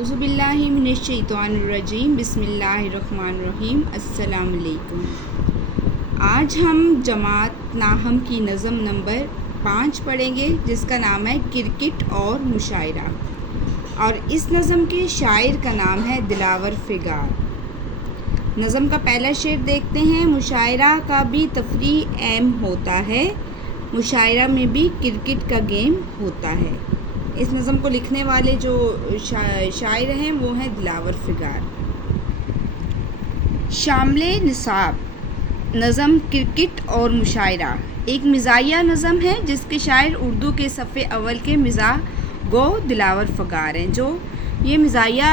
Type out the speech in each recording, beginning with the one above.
اعوذ باللہ من الشیطان الرجیم بسم اللہ الرحمن الرحیم السلام علیکم۔ آج ہم جماعت ناہم کی نظم نمبر 5 پڑھیں گے جس کا نام ہے کرکٹ اور مشاعرہ، اور اس نظم کے شاعر کا نام ہے دلاور فگار۔ نظم کا پہلا شعر دیکھتے ہیں۔ مشاعرہ کا بھی تفریح اہم ہوتا ہے، مشاعرہ میں بھی کرکٹ کا گیم ہوتا ہے۔ اس نظم کو لکھنے والے جو شاعر ہیں وہ ہیں دلاور فگار۔ شامل نصاب نظم کرکٹ اور مشاعرہ ایک مزاحیہ نظم ہے جس کے شاعر اردو کے صفحے اول کے مزاح گو دلاور فگار ہیں۔ جو یہ مزاحیہ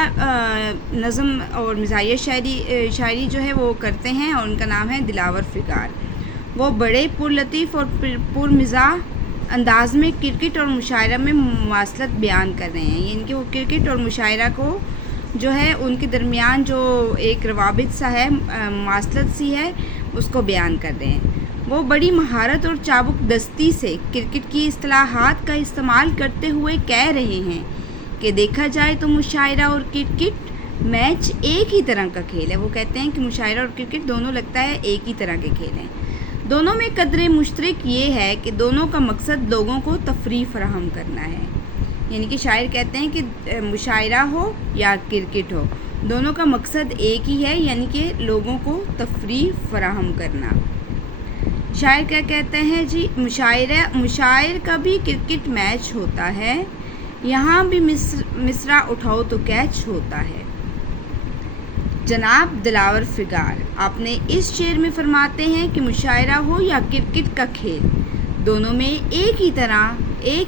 نظم اور مزاحیہ شاعری جو ہے وہ کرتے ہیں اور ان کا نام ہے دلاور فگار۔ وہ بڑے پرلطیف اور پرمزاح انداز میں کرکٹ اور مشاعرہ میں مماثلت بیان کر رہے ہیں، یعنی کہ وہ کرکٹ اور مشاعرہ کو جو ہے ان کے درمیان جو ایک روابط سا ہے، مماثلت سی ہے، اس کو بیان کر رہے ہیں۔ وہ بڑی مہارت اور چابک دستی سے کرکٹ کی اصطلاحات کا استعمال کرتے ہوئے کہہ رہے ہیں کہ دیکھا جائے تو مشاعرہ اور کرکٹ میچ ایک ہی طرح کا کھیل ہے۔ وہ کہتے ہیں کہ مشاعرہ اور کرکٹ دونوں لگتا ہے ایک ہی طرح کے کھیل ہیں۔ دونوں میں قدر مشترک یہ ہے کہ دونوں کا مقصد لوگوں کو تفریح فراہم کرنا ہے، یعنی کہ شاعر کہتے ہیں کہ مشاعرہ ہو یا کرکٹ ہو، دونوں کا مقصد ایک ہی ہے، یعنی کہ لوگوں کو تفریح فراہم کرنا۔ شاعر کیا کہتے ہیں جی؟ مشاعر کا بھی کرکٹ میچ ہوتا ہے، یہاں بھی مصرع اٹھاؤ تو کیچ ہوتا ہے۔ جناب دلاور فگار آپ نے اس شعر میں فرماتے ہیں کہ مشاعرہ ہو یا کرکٹ کا کھیل، دونوں میں ایک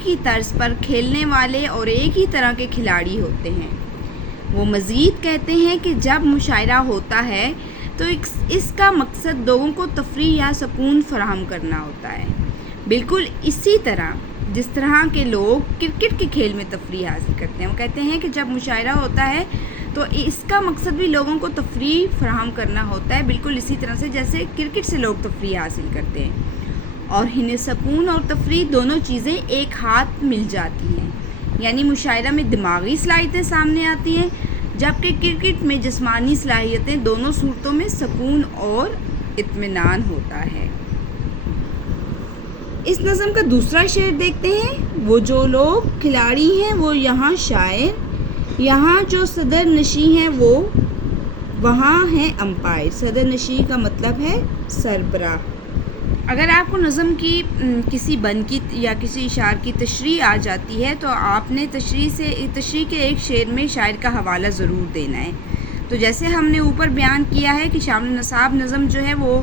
ہی طرز پر کھیلنے والے اور ایک ہی طرح کے کھلاڑی ہوتے ہیں۔ وہ مزید کہتے ہیں کہ جب مشاعرہ ہوتا ہے تو اس کا مقصد لوگوں کو تفریح یا سکون فراہم کرنا ہوتا ہے، بالکل اسی طرح جس طرح کے لوگ کرکٹ کے کھیل میں تفریح حاصل کرتے ہیں۔ وہ کہتے ہیں کہ جب مشاعرہ ہوتا ہے تو اس کا مقصد بھی لوگوں کو تفریح فراہم کرنا ہوتا ہے، بالکل اسی طرح سے جیسے کرکٹ سے لوگ تفریح حاصل کرتے ہیں، اور انہیں سکون اور تفریح دونوں چیزیں ایک ہاتھ مل جاتی ہیں، یعنی مشاعرہ میں دماغی صلاحیتیں سامنے آتی ہیں جبکہ کرکٹ میں جسمانی صلاحیتیں، دونوں صورتوں میں سکون اور اطمینان ہوتا ہے۔ اس نظم کا دوسرا شعر دیکھتے ہیں۔ وہ جو لوگ کھلاڑی ہیں وہ یہاں شاعر، یہاں جو صدر نشین ہیں وہ وہاں ہیں امپائر۔ صدر نشین کا مطلب ہے سربراہ۔ اگر آپ کو نظم کی کسی بند کی یا کسی اشعار کی تشریح آ جاتی ہے تو آپ نے تشریح کے ایک شعر میں شاعر کا حوالہ ضرور دینا ہے۔ تو جیسے ہم نے اوپر بیان کیا ہے کہ شامل نصاب نظم جو ہے وہ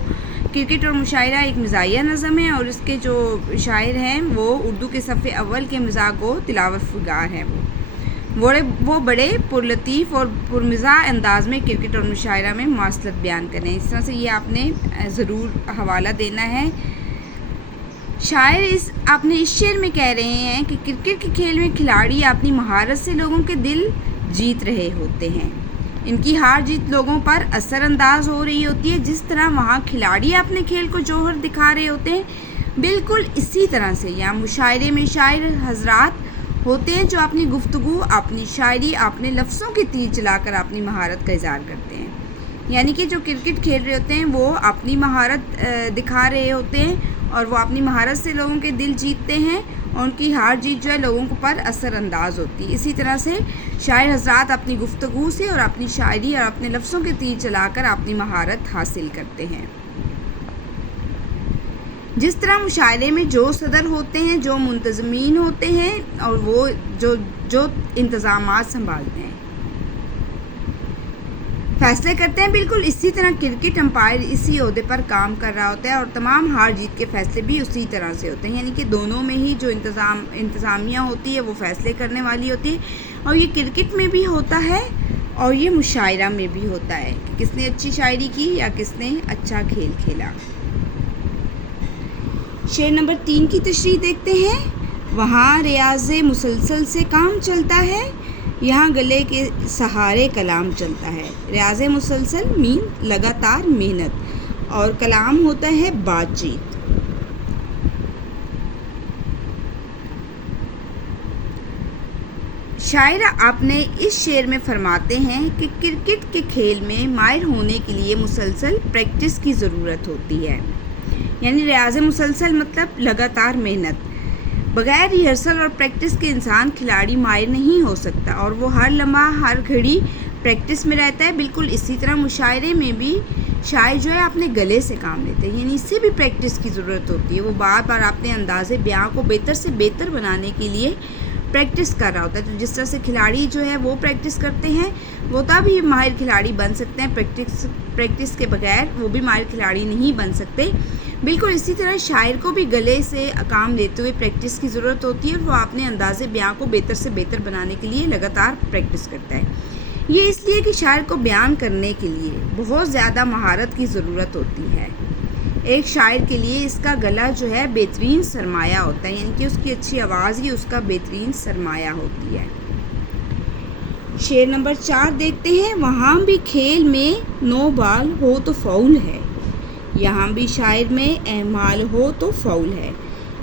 کرکٹ اور مشاعرہ ایک مزاحیہ نظم ہے، اور اس کے جو شاعر ہیں وہ اردو کے صفحے اول کے مزاح گو دلاور فگار ہیں۔ وہ بڑے پرلطیف اور پرمزاح انداز میں کرکٹ اور مشاعرہ میں مماثلت بیان کریں۔ اس طرح سے یہ آپ نے ضرور حوالہ دینا ہے۔ شاعر آپ نے اس شعر میں کہہ رہے ہیں کہ کرکٹ کے کھیل میں کھلاڑی اپنی مہارت سے لوگوں کے دل جیت رہے ہوتے ہیں، ان کی ہار جیت لوگوں پر اثر انداز ہو رہی ہوتی ہے، جس طرح وہاں کھلاڑی اپنے کھیل کو جوہر دکھا رہے ہوتے ہیں، بالکل اسی طرح سے یہاں مشاعرے میں شاعر حضرات ہوتے ہیں جو اپنی گفتگو، اپنی شاعری، اپنے لفظوں کی تیر چلا کر اپنی مہارت کا اظہار کرتے ہیں، یعنی کہ جو کرکٹ کھیل رہے ہوتے ہیں وہ اپنی مہارت دکھا رہے ہوتے ہیں اور وہ اپنی مہارت سے لوگوں کے دل جیتتے ہیں، اور ان کی ہار جیت جو ہے لوگوں پر اثر انداز ہوتی ہے۔ اسی طرح سے شاعر حضرات اپنی گفتگو سے اور اپنی شاعری اور اپنے لفظوں کے تیر چلا کر اپنی مہارت حاصل کرتے ہیں۔ جس طرح مشاعرے میں جو صدر ہوتے ہیں، جو منتظمین ہوتے ہیں اور وہ جو انتظامات سنبھالتے ہیں، فیصلے کرتے ہیں، بالکل اسی طرح کرکٹ امپائر اسی عہدے پر کام کر رہا ہوتا ہے اور تمام ہار جیت کے فیصلے بھی اسی طرح سے ہوتے ہیں، یعنی کہ دونوں میں ہی جو انتظامیہ ہوتی ہے وہ فیصلے کرنے والی ہوتی ہے، اور یہ کرکٹ میں بھی ہوتا ہے اور یہ مشاعرہ میں بھی ہوتا ہے کہ کس نے اچھی شاعری کی یا کس نے اچھا کھیل کھیلا۔ شعر نمبر 3 کی تشریح دیکھتے ہیں۔ وہاں ریاض مسلسل سے کام چلتا ہے، یہاں گلے کے سہارے کلام چلتا ہے۔ ریاض مسلسل مین لگاتار محنت، اور کلام ہوتا ہے بات چیت۔ شاعر اپنے اس شعر میں فرماتے ہیں کہ کرکٹ کے کھیل میں ماہر ہونے کے لیے مسلسل پریکٹس کی ضرورت ہوتی ہے، یعنی ریاض مسلسل مطلب لگاتار محنت۔ بغیر ریہرسل اور پریکٹس کے انسان کھلاڑی ماہر نہیں ہو سکتا، اور وہ ہر لمحہ ہر گھڑی پریکٹس میں رہتا ہے۔ بالکل اسی طرح مشاعرے میں بھی شاعر جو ہے اپنے گلے سے کام لیتے ہیں، یعنی اس سے بھی پریکٹس کی ضرورت ہوتی ہے۔ وہ بار بار اپنے انداز بیاں کو بہتر سے بہتر بنانے کے لیے پریکٹس کر رہا ہوتا ہے۔ تو جس طرح سے کھلاڑی جو ہے وہ پریکٹس کرتے ہیں، وہ تب ہی ماہر کھلاڑی بن سکتے ہیں۔ پریکٹس کے بغیر وہ بھی ماہر کھلاڑی نہیں بن سکتے۔ بالکل اسی طرح شاعر کو بھی گلے سے کام لیتے ہوئے پریکٹس کی ضرورت ہوتی ہے، اور وہ اپنے انداز بیاں کو بہتر سے بہتر بنانے کے لیے لگاتار پریکٹس کرتا ہے۔ یہ اس لیے کہ شاعر کو بیان کرنے کے لیے بہت زیادہ مہارت کی ضرورت ہوتی ہے۔ ایک شاعر کے لیے اس کا گلا جو ہے بہترین سرمایہ ہوتا ہے، یعنی کہ اس کی اچھی آواز ہی اس کا بہترین سرمایہ ہوتی ہے۔ شعر نمبر 4 دیکھتے ہیں۔ وہاں بھی کھیل میں نو بال ہو تو فاؤل ہے، یہاں بھی شاعر میں اعمال ہو تو فاؤل ہے۔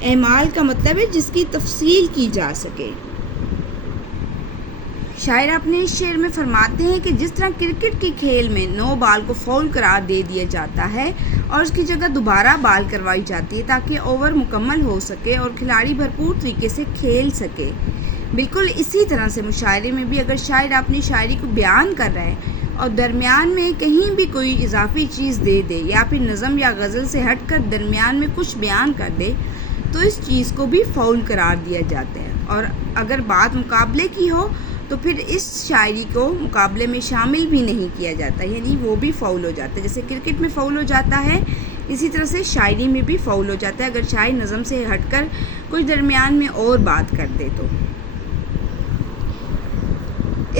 اعمال کا مطلب ہے جس کی تفصیل کی جا سکے۔ شاعر اپنے اس شعر میں فرماتے ہیں کہ جس طرح کرکٹ کے کھیل میں 9 بال کو فاؤل قرار دے دیا جاتا ہے اور اس کی جگہ دوبارہ بال کروائی جاتی ہے تاکہ اوور مکمل ہو سکے اور کھلاڑی بھرپور طریقے سے کھیل سکے، بالکل اسی طرح سے مشاعرے میں بھی اگر شاعر اپنی شاعری کو بیان کر رہا ہے اور درمیان میں کہیں بھی کوئی اضافی چیز دے دے یا پھر نظم یا غزل سے ہٹ کر درمیان میں کچھ بیان کر دے تو اس چیز کو بھی فاؤل قرار دیا جاتا ہے، اور اگر بات مقابلے کی ہو تو پھر اس شاعری کو مقابلے میں شامل بھی نہیں کیا جاتا، یعنی وہ بھی فاؤل ہو جاتا ہے۔ جیسے کرکٹ میں فاؤل ہو جاتا ہے، اسی طرح سے شاعری میں بھی فاؤل ہو جاتا ہے اگر شاعر نظم سے ہٹ کر کچھ درمیان میں اور بات کر دے تو۔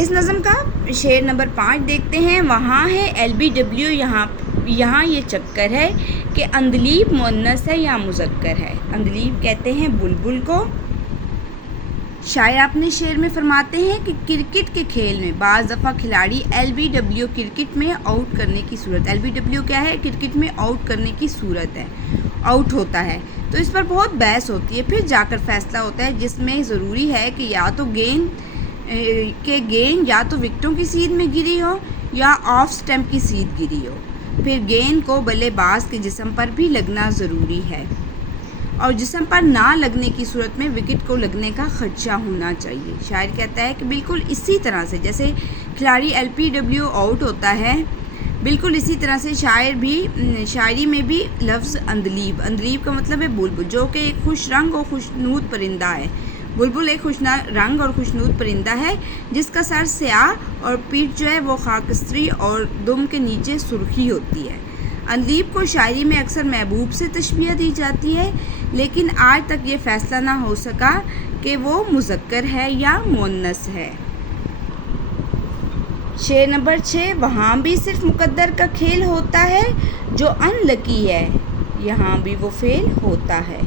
اس نظم کا شعر نمبر 5 دیکھتے ہیں۔ وہاں ہے LBW، یہاں یہ چکر ہے کہ اندلیب مؤنث ہے یا مذکر ہے۔ اندلیب کہتے ہیں بلبل کو۔ شاعر اپنے شعر میں فرماتے ہیں کہ کرکٹ کے کھیل میں بعض دفعہ کھلاڑی LBW کرکٹ میں آؤٹ کرنے کی صورت، LBW کیا ہے؟ کرکٹ میں آؤٹ کرنے کی صورت ہے، آؤٹ ہوتا ہے تو اس پر بہت بحث ہوتی ہے، پھر جا کر فیصلہ ہوتا ہے جس میں ضروری ہے کہ یا تو گیند یا تو وکٹوں کی سیدھ میں گری ہو یا آف سٹمپ کی سیدھ گری ہو، پھر گیند کو بلے باز کے جسم پر بھی لگنا ضروری ہے، اور جسم پر نہ لگنے کی صورت میں وکٹ کو لگنے کا خدشہ ہونا چاہیے۔ شاعر کہتا ہے کہ بالکل اسی طرح سے جیسے کھلاڑی LBW آؤٹ ہوتا ہے، بالکل اسی طرح سے شاعری میں بھی لفظ اندلیب کا مطلب ہے بلبل، جو کہ ایک خوش رنگ اور خوشنود پرندہ ہے۔ بلبل ایک خوش رنگ اور خوشنود پرندہ ہے جس کا سر سیاہ اور پیٹھ جو ہے وہ خاکستری اور دم کے نیچے سرخی ہوتی ہے۔ اندلیب کو شاعری میں اکثر محبوب سے تشبیہ دی جاتی ہے، لیکن آج تک یہ فیصلہ نہ ہو سکا کہ وہ مذکر ہے یا مؤنث ہے۔ شعر نمبر 6۔ وہاں بھی صرف مقدر کا کھیل ہوتا ہے، جو ان لکی ہے یہاں بھی وہ فیل ہوتا ہے۔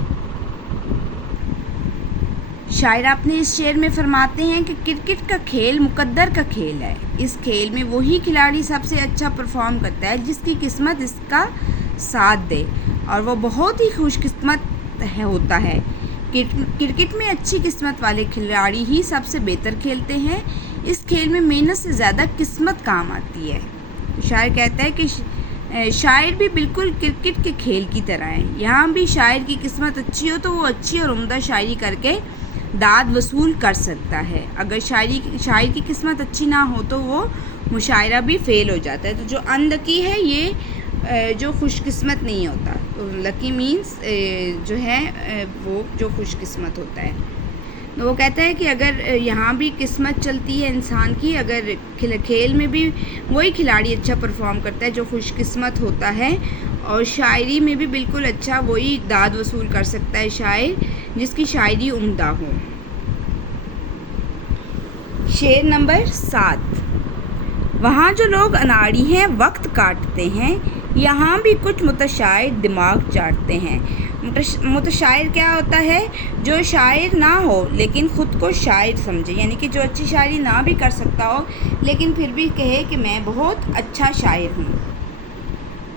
شاعر اپنے اس شعر میں فرماتے ہیں کہ کرکٹ کا کھیل مقدر کا کھیل ہے، اس کھیل میں وہی کھلاڑی سب سے اچھا پرفارم کرتا ہے جس کی قسمت اس کا ساتھ دے، اور وہ بہت ہی خوش قسمت ہوتا ہے۔ کرکٹ میں اچھی قسمت والے کھلاڑی ہی سب سے بہتر کھیلتے ہیں، اس کھیل میں محنت سے زیادہ قسمت کام آتی ہے۔ شاعر کہتا ہے کہ شاعر بھی بالکل کرکٹ کے کھیل کی طرح ہے، یہاں بھی شاعر کی قسمت اچھی ہو تو وہ اچھی اور عمدہ شاعری کر کے داد وصول کر سکتا ہے، اگر شاعر کی قسمت اچھی نہ ہو تو وہ مشاعرہ بھی فیل ہو جاتا ہے۔ تو جو ان لکی ہے یہ جو خوش قسمت نہیں ہوتا، تو لکی مینس جو ہے وہ جو خوش قسمت ہوتا ہے۔ وہ کہتا ہے کہ اگر یہاں بھی قسمت چلتی ہے انسان کی، اگر کھیل میں بھی وہی کھلاڑی اچھا پرفارم کرتا ہے جو خوش قسمت ہوتا ہے، اور شاعری میں بھی بالکل اچھا وہی داد وصول کر سکتا ہے شاعر جس کی شاعری عمدہ ہو۔ شعر نمبر 7۔ وہاں جو لوگ اناڑی ہیں وقت کاٹتے ہیں، یہاں بھی کچھ متشاعر دماغ چاٹتے ہیں۔ متشاعر کیا ہوتا ہے؟ جو شاعر نہ ہو لیکن خود کو شاعر سمجھے، یعنی کہ جو اچھی شاعری نہ بھی کر سکتا ہو لیکن پھر بھی کہے کہ میں بہت اچھا شاعر ہوں۔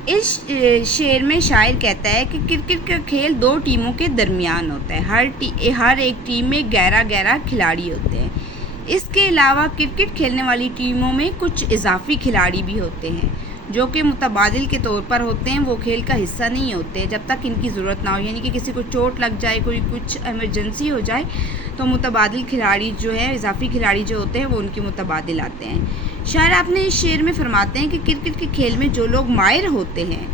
اس شعر میں شاعر کہتا ہے کہ کرکٹ کا کھیل 2 ٹیموں کے درمیان ہوتا ہے، ہر ایک ٹیم میں 11 کھلاڑی ہوتے ہیں، اس کے علاوہ کرکٹ کھیلنے والی ٹیموں میں کچھ اضافی کھلاڑی بھی ہوتے ہیں جو کہ متبادل کے طور پر ہوتے ہیں، وہ کھیل کا حصہ نہیں ہوتے جب تک ان کی ضرورت نہ ہو، یعنی کہ کسی کو چوٹ لگ جائے، کوئی کچھ ایمرجنسی ہو جائے تو متبادل کھلاڑی جو ہے، اضافی کھلاڑی جو ہوتے ہیں وہ ان کے متبادل آتے ہیں۔ شاعر اپنے اس شعر میں فرماتے ہیں کہ کرکٹ کے کھیل میں جو لوگ ماہر ہوتے ہیں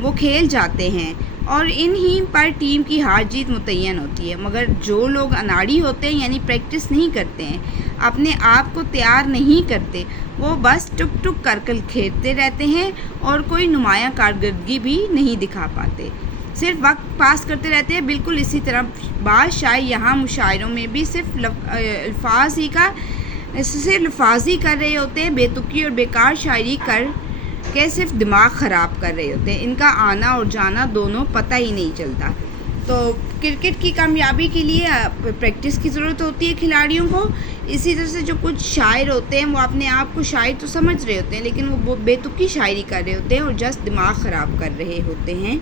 وہ کھیل جاتے ہیں اور انہی پر ٹیم کی ہار جیت متعین ہوتی ہے، مگر جو لوگ اناڑی ہوتے ہیں یعنی پریکٹس نہیں کرتے ہیں، اپنے آپ کو تیار نہیں کرتے، وہ بس ٹک ٹک کر کھیلتے رہتے ہیں اور کوئی نمایاں کارکردگی بھی نہیں دکھا پاتے، صرف وقت پاس کرتے رہتے ہیں۔ بالکل اسی طرح بعض شاعر یہاں مشاعروں میں بھی صرف الفاظ ہی کر رہے ہوتے ہیں، بے تکی اور بیکار شاعری کر کے صرف دماغ خراب کر رہے ہوتے ہیں، ان کا آنا اور جانا دونوں پتہ ہی نہیں چلتا۔ تو کرکٹ کی کامیابی کے لیے پریکٹس کی ضرورت ہوتی ہے کھلاڑیوں کو، اسی طرح سے جو کچھ شاعر ہوتے ہیں وہ اپنے آپ کو شاعر تو سمجھ رہے ہوتے ہیں لیکن وہ بے تکی شاعری کر رہے ہوتے ہیں اور جسٹ دماغ خراب کر رہے ہوتے ہیں۔